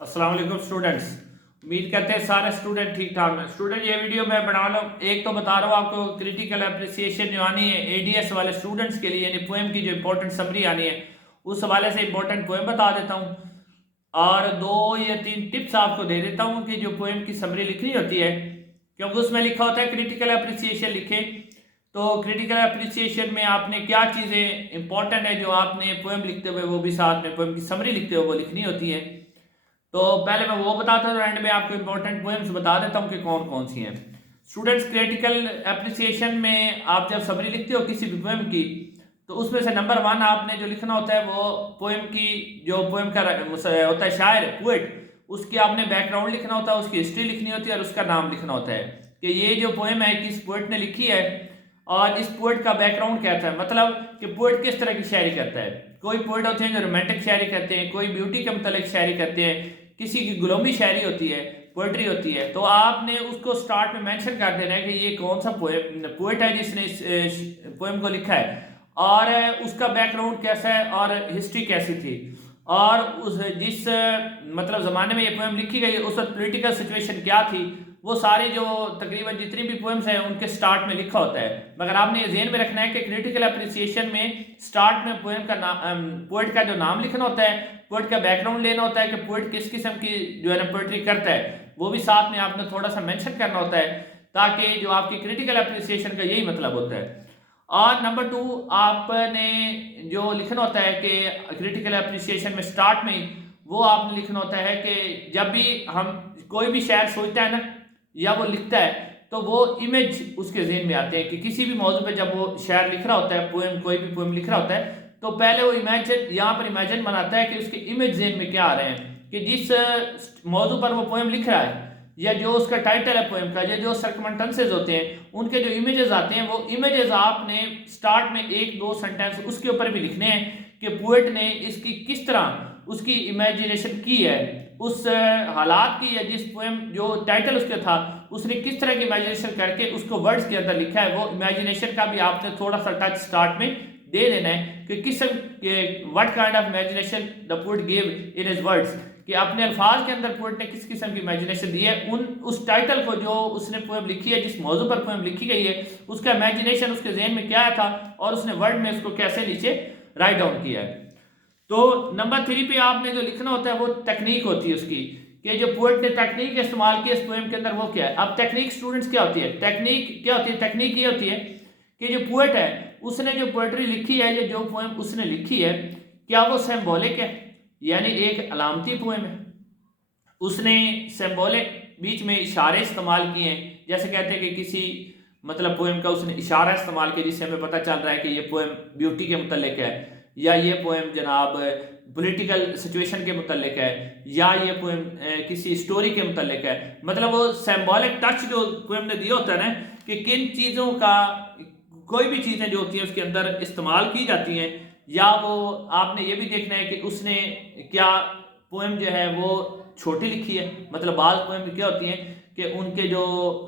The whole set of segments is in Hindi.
अस्सलाम वालेकुम स्टूडेंट्स। उम्मीद करते हैं सारे स्टूडेंट ठीक ठाक हैं। स्टूडेंट ये वीडियो मैं बना रहा हूँ, एक तो बता रहा हूँ आपको क्रिटिकल अप्रिसिएशन जो आनी है एडीएस वाले स्टूडेंट्स के लिए, यानी पोएम की जो इंपॉर्टेंट समरी आनी है उस हवाले से इंपॉर्टेंट पोएम बता देता हूँ और 2 या 3 टिप्स आपको दे देता हूँ कि जो पोएम की समरी लिखनी होती है, क्योंकि उसमें लिखा होता है क्रिटिकल अप्रिसिएशन लिखे। तो क्रिटिकल अप्रिसिएशन में आपने क्या चीज़ें इंपॉर्टेंट है जो आपने पोएम लिखते हुए वो भी साथ में पोएम की समरी लिखते हुए वो लिखनी होती है। तो पहले मैं वो बताता हूँ, एंड में आपको इंपॉर्टेंट पोएम्स बता देता हूँ कि कौन कौन सी हैं। स्टूडेंट्स, क्रिटिकल एप्रिसिएशन में आप जब समरी लिखते हो किसी भी पोएम की, तो उसमें से नंबर 1 आपने जो लिखना होता है वो पोएम की जो पोएम का होता है शायर पोएट, उसकी आपने बैकग्राउंड लिखना होता है, उसकी हिस्ट्री लिखनी होती है और उसका नाम लिखना होता है कि ये जो पोएम है किस पोएट ने लिखी है और इस पोएट का बैकग्राउंड क्या था, मतलब कि पोएट किस तरह की शायरी करता है। कोई पोएट होते हैं जो रोमांटिक शायरी करते हैं, कोई ब्यूटी के मतलब शायरी करते हैं, किसी की गुलामी शायरी होती है, पोएट्री होती है। तो आपने उसको स्टार्ट में मेंशन कर देना है कि ये कौन सा पोएट है जिसने इस पोएम को लिखा है और उसका बैकग्राउंड कैसा है और हिस्ट्री कैसी थी और उस जिस मतलब ज़माने में ये पोएम लिखी गई उस वक्त पोलिटिकल सिचुएशन क्या थी, वो सारी जो तकरीबन जितनी भी पोएम्स हैं उनके स्टार्ट में लिखा होता है। मगर आपने ये ज़हन में रखना है कि क्रिटिकल अप्रिसिएशन में स्टार्ट में पोएम का नाम, पोएट का जो नाम लिखना होता है, पोएट का बैकग्राउंड लेना होता है कि पोएट किस किस्म की जो है ना पोएट्री करता है, वो भी साथ में आपने थोड़ा सा मेंशन करना होता है, ताकि जो आपकी क्रिटिकल अप्रिसिएशन का यही मतलब होता है। और नंबर 2 आपने जो लिखना होता है कि क्रिटिकल अप्रिसिएशन में स्टार्ट में वो आपने लिखना होता है कि जब भी हम कोई भी शायर सोचता है ना या वो लिखता है तो वो इमेज उसके ज़हन में आते हैं कि किसी भी मौजू पे जब वो शायर लिख रहा होता है, पोएम कोई भी पोएम लिख रहा होता है, तो पहले वो इमेजिन यहाँ पर इमेजिन बनाता है कि उसके इमेज ज़हन में क्या आ रहे हैं कि जिस मौजू पर वो पोएम लिख रहा है या जो उसका टाइटल है पोएम का या जो सर्कमस्टेंसेस होते हैं उनके जो इमेजेस आते हैं, वो इमेजेस आपने स्टार्ट में 1-2 सेंटेंस उसके ऊपर भी लिखने हैं कि पोएट ने इसकी किस तरह उसकी इमेजिनेशन की है उस हालात की, या जिस पोएम जो टाइटल उसके था उसने किस तरह की इमेजिनेशन करके उसको वर्ड्स के अंदर लिखा है। वो इमेजिनेशन का भी आपने थोड़ा सा टच स्टार्ट में दे देना है कि किस what kind of imagination the poet give in his words, कि अपने अल्फाज के अंदर पोएट ने किस किस्म की इमेजिनेशन दी है उस टाइटल को जो उसने पोएम लिखी है, जिस मौजू पर पोएम लिखी गई है उसका इमेजिनेशन उसके ज़हन में क्या था और उसने वर्ड में उसको कैसे नीचे राइट डाउन किया है। तो नंबर 3 पे आपने जो लिखना होता है वो टेक्निक होती है उसकी, कि जो पोएट ने टेक्निक इस्तेमाल की इस पोएम के अंदर वो क्या है। अब टेक्निक स्टूडेंट्स क्या होती है, टेक्निक क्या होती है, टेक्निक ये होती है कि जो पोएट है उसने जो पोएट्री लिखी है या जो पोएम उसने लिखी है, क्या वो सिंबॉलिक है, यानी एक अलामती पोएम है। उसने सिंबॉलिक बीच में इशारे इस्तेमाल किए हैं, जैसे कहते हैं कि किसी मतलब पोएम का उसने इशारा इस्तेमाल किया जिससे हमें पता चल रहा है कि ये पोएम ब्यूटी के मुतल्लिक है, या ये पोएम जनाब पॉलिटिकल सिचुएशन के मुतल्लिक है, या ये पोएम किसी स्टोरी के मुतल्लिक है। मतलब वो सिंबॉलिक टच जो पोएम ने दिया होता है ना कि किन चीज़ों का कोई भी चीज़ें जो होती हैं उसके अंदर इस्तेमाल की जाती हैं, या वो आपने ये भी देखना है कि उसने क्या पोएम जो है वो छोटी लिखी है। मतलब बाज़ पोएम क्या होती हैं कि उनके जो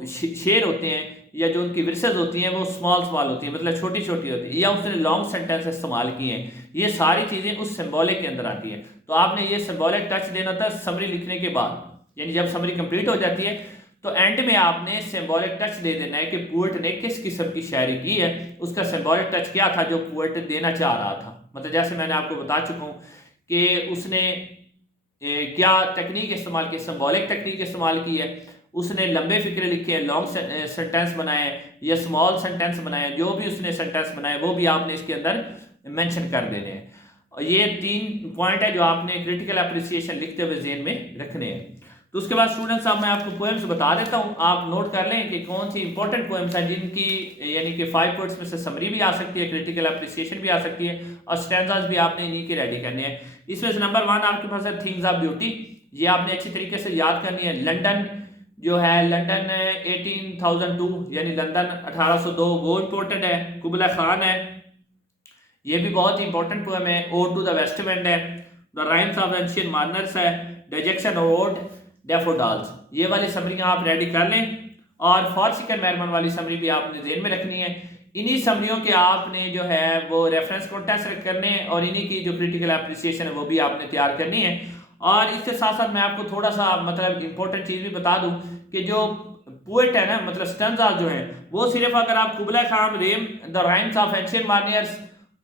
शेर होते हैं या जो उनकी वर्सेस होती हैं वो स्मॉल होती हैं, मतलब छोटी छोटी होती है, या उसने लॉन्ग सेंटेंस इस्तेमाल किए हैं। ये सारी चीज़ें उस सिंबॉलिक के अंदर आती हैं। तो आपने ये सिंबॉलिक टच देना होता है समरी लिखने के बाद, यानी जब समरी कंप्लीट हो जाती है तो एंड में आपने सिंबॉलिक टच दे देना है कि पोएट ने किस किस्म की शायरी की है, उसका सिंबॉलिक टच क्या था जो पोएट देना चाह रहा था। मतलब जैसे मैंने आपको बता चुका हूँ कि उसने क्या टेक्निक इस्तेमाल की, सिंबॉलिक टेक्निक इस्तेमाल की है, उसने लंबे फिक्रे लिखे हैं, लॉन्ग सेंटेंस बनाए या स्मॉल सेंटेंस बनाए, जो भी उसने सेंटेंस बनाए वो भी आपने इसके अंदर मेंशन कर देने हैं। और ये 3 पॉइंट है जो आपने क्रिटिकल अप्रिसिएशन लिखते हुए ज़हन में रखने हैं। तो उसके बाद स्टूडेंट्स साहब मैं आपको पोएम्स बता देता हूँ, आप नोट कर लें कि कौन सी इंपॉर्टेंट पोएम्स हैं जिनकी यानी कि 5 वर्ड्स में से समरी भी आ सकती है, क्रिटिकल अप्रिसिएशन भी आ सकती है और स्टैंजास भी आपने इन्हीं के रेडी करने हैं। इसमें से नंबर 1 आपके पास है थिंग्स ऑफ ब्यूटी। ये आपने अच्छी तरीके से याद करनी है। लंदन जो है, लंदन 1802 यानी लंदन 1802 वो इम्पोर्टेंट है। कुबला खान है, ये भी बहुत ही इंपॉर्टेंट पोएम है। Ode to the west wind है। The rhymes of ancient mariners है। डिजेक्शन ओड डैफोडिल्स, ये वाली समरियां आप रेडी कर लें। और फॉर्सिकन मैरमन वाली समरी भी आपने ज़हन में रखनी है। इन्हीं समरियों के आपने जो है वो रेफरेंस कॉन्टेक्स्ट करने हैं और इन्हीं की जो क्रिटिकल अप्रिसिएशन है वो भी आपने तैयार करनी है। और इसके साथ साथ मैं आपको थोड़ा सा मतलब इंपॉर्टेंट चीज़ भी बता दूं कि जो पोएट है ना, मतलब स्टैंजा जो है, वो सिर्फ अगर आप Kubla Khan, rime the rhymes of ancient mariners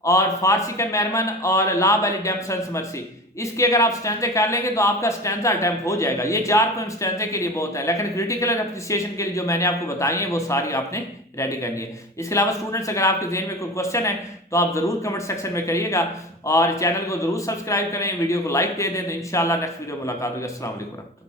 और फारसी का मैरमन और ला बैली डेम्पसन्स मर्सी, इसके अगर आप स्टैंजे कर लेंगे तो आपका स्टैंजा अटेम्प्ट हो जाएगा। ये 4 पॉइंट स्टैंजे के लिए बहुत है, लेकिन क्रिटिकल एप्रिसिएशन के लिए जो मैंने आपको बताई है वो सारी आपने रेडी करनी है। इसके अलावा स्टूडेंट्स, अगर आपके ज़हन में कोई क्वेश्चन है तो आप जरूर कमेंट सेक्शन में करिएगा और चैनल को जरूर सब्सक्राइब करें, वीडियो को लाइक दे दें। तो इंशाल्लाह नेक्स्ट वीडियो मुलाकात होगी। अस्सलाम वालेकुम।